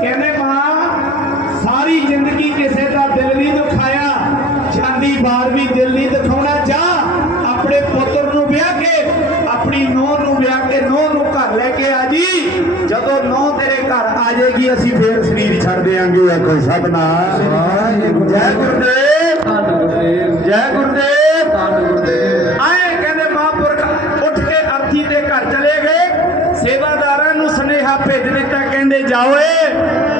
ਕਹਿੰਦੇ ਮਾਂ ਸਾਰੀ ਜ਼ਿੰਦਗੀ ਕਿਸੇ ਦਾ ਦਿਲ ਨਹੀਂ ਦੁਖਾਇਆ। ਜਾਂਦੀ ਵਾਰ ਵੀ ਦਿਲ ਨਹੀਂ ਦਿਖਾਉਣਾ ਜਾ ਆਪਣੇ ਪੁੱਤਰ ਨੂੰ ਵਿਆਹ ਕੇ ਆਪਣੀ ਨੂੰਹ ਨੂੰ ਵਿਆਹ ਕੇ ਨੂੰਹ ਨੂੰ ਘਰ ਲੈ ਕੇ ਆ ਜੀ। ਜਦੋਂ ਨੂੰਹ ਤੇਰੇ ਘਰ ਆ ਜਾਏਗੀ ਅਸੀਂ ਫੇਰ ਸਰੀਰ ਛੱਡ ਦੇਾਂਗੇ ਆਖੋ ਸਤਨਾਮ ਜੈ ਗੁਰਦੇਵ। ਜੈ ਗੁਰਦੇਵ ਧੰਨ ਗੁਰਦੇਵ ਆਏ ਕਹਿੰਦੇ ਮਹਾਂਪੁਰਖ ਉੱਠ ਕੇ ਅਰਥੀ ਦੇ ਘਰ ਚਲੇ ਗਏ ਸੇਵਾਦਾਰਾਂ ਨੂੰ ਸੁਨੇਹਾ ਭੇਜ ਦਿੱਤਾ ਕਹਿੰਦੇ ਜਾਓ ਏ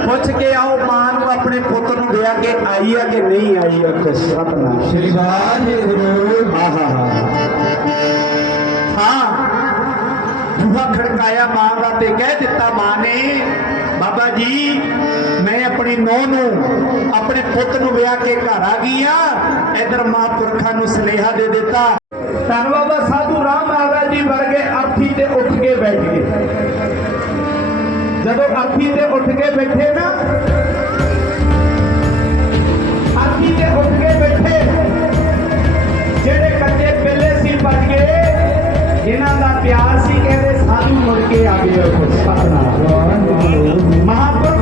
ਪੁੱਛ ਕੇ ਆਓ ਮਾਂ ਨੂੰ ਆਪਣੇ ਪੁੱਤ ਨੂੰ ਵਿਆਹ ਕੇ ਆਈ ਆ ਕਿ ਨਹੀਂ ਆਈ ਆ ਕਿ ਸਤਨਾਮ। ਸ਼੍ਰੀ ਵਾਹਿਗੁਰੂ। ਆਹਾ ਹਾਂ ਦੂਹਾ ਖੜਕਾਇਆ ਮਾਂ ਦਾ ਤੇ ਕਹਿ ਦਿੱਤਾ ਮਾਂ ਨੇ ਬਾਬਾ ਜੀ ਮੈਂ ਆਪਣੀ ਨੂੰਹ ਨੂੰ ਆਪਣੇ ਪੁੱਤ ਨੂੰ ਵਿਆਹ ਕੇ ਘਰ ਆ ਗਈ ਆ ਇਧਰ ਮਹਾਂਪੁਰਖਾਂ ਨੂੰ ਸੁਨੇਹਾ ਦੇ ਦਿੱਤਾ। ਧੰਨ ਬਾਬਾ ਸਾਧੂ ਰਾਮ ਮਹਾਰਾਜ ਜੀ ਵਰਗੇ ਅਰਥੀ ਤੇ ਉੱਠ ਕੇ ਬੈਠ ਗਏ। ਜਦੋਂ ਅਰਥੀ ਤੇ ਉੱਠ ਕੇ ਬੈਠੇ ਨਾ ਅਰਥੀ ਤੇ ਉੱਠ ਕੇ ਬੈਠੇ। ਜਿਹੜੇ ਕੱਚੇ ਪਹਿਲੇ ਸੀ ਬਚ ਗਏ ਜਿਨ੍ਹਾਂ ਦਾ ਪਿਆਰ ਸੀ ਕਹਿੰਦੇ ਸਾਧੂ ਮੁੜ ਕੇ ਆ ਗਏ। ਸਤਨਾਮ ਮਹਾਂਪੁਰਖ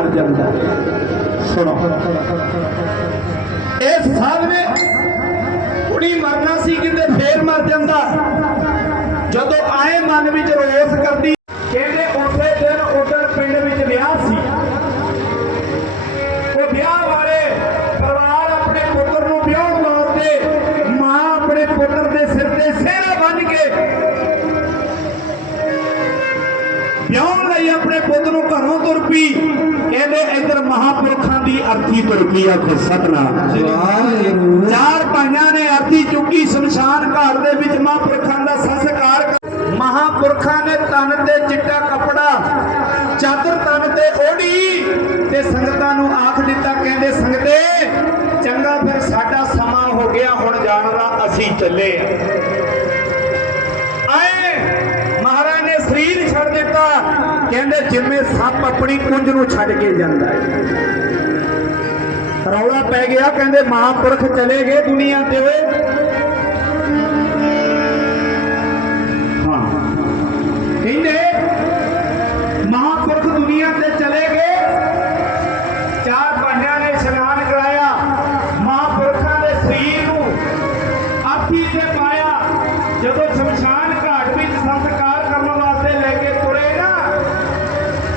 ਮਰ ਜਾਂਦਾ। ਸੁਣੋ। ਇਸ ਸਾਧ ਨੇ ਕੁੜੀ ਮਰਨਾ ਸੀ ਕਿਤੇ ਫੇਰ ਮਰ ਜਾਂਦਾ। ਜਦੋਂ ਆਏ ਮਨ ਵਿੱਚ ਰੋਸ ਵਿਆਹ ਆਪਣੇ ਪੁੱਤ ਨੂੰ ਘਰੋਂ ਤੁਰ ਪਈ। ਕਹਿੰਦੇ, ਇੱਧਰ ਮਹਾਪੁਰਖਾਂ ਦੀ ਅਰਥੀ ਤੁਰ ਪਈ ਆਖੋ ਸਤਨਾਮ। ਚਾਰ ਭਾਈਆਂ ਨੇ ਅਰਥੀ ਚੁੱਕੀ, ਸ਼ਮਸ਼ਾਨ ਘਾਟ ਦੇ ਵਿੱਚ ਮਹਾਂਪੁਰਖਾਂ ਦਾ ਸੰਸਕਾਰ ਕਰ- ਨੇ ਤਨ ਤੇ ਚਿੱਟਾ ਕੱਪੜਾ, ਚਾਦਰ ਤਨ ਤੇ ਓੜੀ ਤੇ ਸੰਗਤਾਂ ਨੂੰ ਆਖ ਦਿੱਤਾ। ਕਹਿੰਦੇ, ਸੰਗਤੇ, ਚੰਗਾ ਫਿਰ ਸਾਡਾ ਸਮਾਂ ਹੋ ਗਿਆ, ਹੁਣ ਜਾਣ ਦਾ ਅਸੀਂ ਚੱਲੇ ਆਏ, ਮਹਾਰਾਜ ਨੇ ਸਰੀਰ ਛੱਡ ਦਿੱਤਾ। ਕਹਿੰਦੇ ਜਿਵੇਂ ਸੱਪ ਆਪਣੀ ਕੁੰਜ ਨੂੰ ਛੱਡ ਕੇ ਜਾਂਦਾ ਹੈ। ਰੌਲਾ ਪੈ ਗਿਆ, ਕਹਿੰਦੇ ਮਹਾਂਪੁਰਖ ਚਲੇ ਗਏ ਦੁਨੀਆ ਤੇ। ਹਾਂ। ਕਹਿੰਦੇ ਮਹਾਂਪੁਰਖ ਦੁਨੀਆ ਤੇ ਚਲੇ ਗਏ। ਚਾਰ ਭਾਂਡਿਆਂ ਨੇ ਇਸ਼ਨਾਨ ਕਰਾਇਆ, ਮਹਾਂਪੁਰਖਾਂ ਦੇ ਸਰੀਰ ਨੂੰ ਆਖੀ ਤੇ ਪਾਇਆ। ਜਦੋਂ ਸ਼ਮਸ਼ਾਨ ਘਾਟ ਵਿੱਚ ਸੰਸਕਾਰ ਕਰਨ ਵਾਸਤੇ ਲੈ ਕੇ ਤੁਰੇ ਨਾ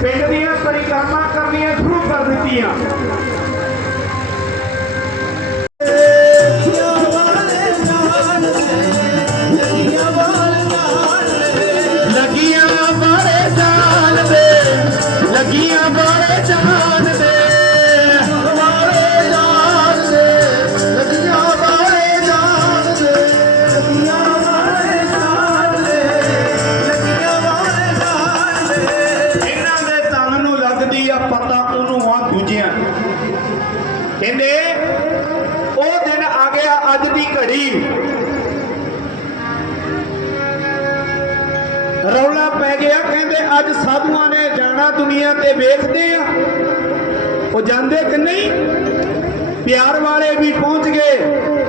ਪਿੰਡ ਦੀਆਂ ਪਰਿਕਰਮਾ ਕਰਨੀਆਂ ਸ਼ੁਰੂ ਕਰ ਦਿੱਤੀਆਂ। ਕਹਿੰਦੇ, ਉਹ ਦਿਨ ਆ ਗਿਆ ਅੱਜ ਦੀ ਘੜੀ। ਰੌਲਾ ਪੈ ਗਿਆ, ਕਹਿੰਦੇ ਅੱਜ ਸਾਧੂਆਂ ਨੇ ਜਾਣਾ ਦੁਨੀਆ ਤੇ ਵੇਖਦੇ ਆ। ਉਹ ਜਾਂਦੇ ਕਿ ਨਹੀਂ? ਪਿਆਰ ਵਾਲੇ ਵੀ ਪਹੁੰਚ ਗਏ,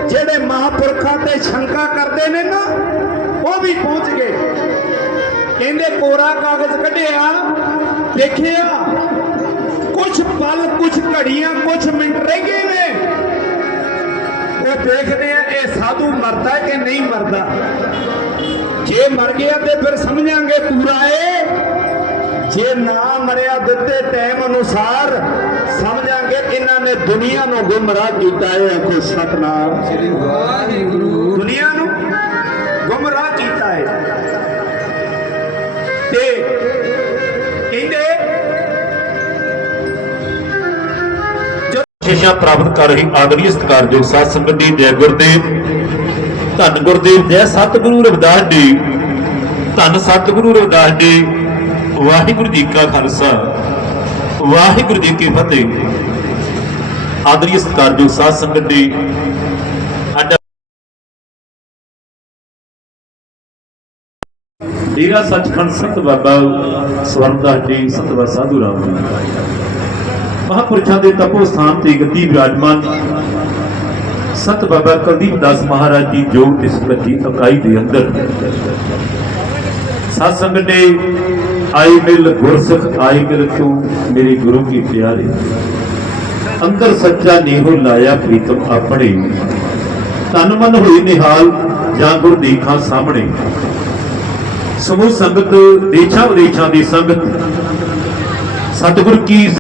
ਜਿਹੜੇ ਮਹਾਪੁਰਖਾਂ ਤੇ ਸ਼ੰਕਾ ਕਰਦੇ ਨੇ ਨਾ, ਉਹ ਵੀ ਪਹੁੰਚ ਗਏ। ਕਹਿੰਦੇ ਕੋਰਾ ਕਾਗਜ਼ ਕੱਢਿਆ, ਦੇਖਿਆ ਪਲ ਕੁਝ ਘੜੀਆਂ ਕੁਝ ਮਿੰਟ ਰਹਿ ਗਏ ਨੇ। ਉਹ ਦੇਖਦੇ ਆ ਇਹ ਸਾਧੂ ਮਰਦਾ ਕਿ ਨਹੀਂ ਮਰਦਾ? ਜੇ ਮਰ ਗਿਆ ਤੇ ਫਿਰ ਸਮਝਾਂਗੇ ਪੂਰਾ ਏ। ਜੇ ਨਾ ਮਰਿਆ ਦਿੱਤੇ ਟਾਈਮ ਅਨੁਸਾਰ ਸਮਝਾਂਗੇ ਇਹਨਾਂ ਨੇ ਦੁਨੀਆ ਨੂੰ ਗੁੰਮਰਾਹ ਕੀਤਾ ਹੈ ਆਖੋ ਸਤਨਾਮ। ਸ਼੍ਰੀ ਵਾਹਿਗੁਰੂ। ਦੁਨੀਆ ਨੂੰ ਕਹਿੰਦੇ ਪ੍ਰਾਪਤ ਕਰ ਰਹੀ ਆਦਰੀ ਸਤਿਕਾਰਯੋਗ ਸਾਧ ਸੰਗਤ ਦੀ ਜੈ ਗੁਰਦੇਵ, ਧੰਨ ਗੁਰਦੇਵ, ਜੈ ਸਤਿਗੁਰੂ ਰਵਿਦਾਸ ਜੀ। ਧੰਨ ਸਤਿਗੁਰੂ ਰਵਿਦਾਸ ਜੀ। ਵਾਹਿਗੁਰੂ ਜੀ ਕਾ ਖਾਲਸਾ। ਵਾਹਿਗੁਰੂ ਜੀ ਕੀ ਫਤਿਹ। ਆਦਰੀ ਸਤਿਕਾਰਯੋਗ ਸਾਧ ਸੰਗਤ ਦੀ ਅੱਜ ਡੇਰਾ ਸੱਚਖੰਡ ਸੰਤ ਬਾਬਾ ਸਵਰਨਦਾਸ ਜੀ ਸਤਵਾ ਸਾਧੂ ਰਾਮ ਜੀ। ਮਹਾਪੁਰਸ਼ਾਂ ਦੇ ਤਪੋ ਸਥਾਨ ਤੇ ਗੱਦੀ ਵਿਰਾਜਮਾਨ ਸੰਤ ਬਾਬਾ ਕੁਲਦੀਪ ਦਾਸ ਮਹਾਰਾਜ ਜੀ ਜੋ ਇਸ ਗੱਦੀ ਇਕਾਈ ਦੇ ਅੰਦਰ। ਸਾਧ ਸੰਗਤ ਨੇ ਆਈ ਮਿਲ ਗੁਰਸਿੱਖ ਆਈ ਮਿਲ ਤੂੰ ਮੇਰੇ ਗੁਰੂ ਕੀ ਪਿਆਰੇ। ਅੰਦਰ ਸੱਚਾ ਨੇਹੋ ਲਾਇਆ ਪ੍ਰੀਤਮ ਆਪਣੇ। ਤਨ ਮਨ ਹੋਈ ਨਿਹਾਲ, ਜਾਂ ਗੁਰ ਦੇਖਾਂ ਸਾਹਮਣੇ। ਸਮੂਹ ਸੰਗਤ ਦੇਸ਼ਾਂ ਵਿਦੇਸ਼ਾਂ ਦੀ ਸੰਗਤ। ਸਤਿਗੁਰ ਕੀ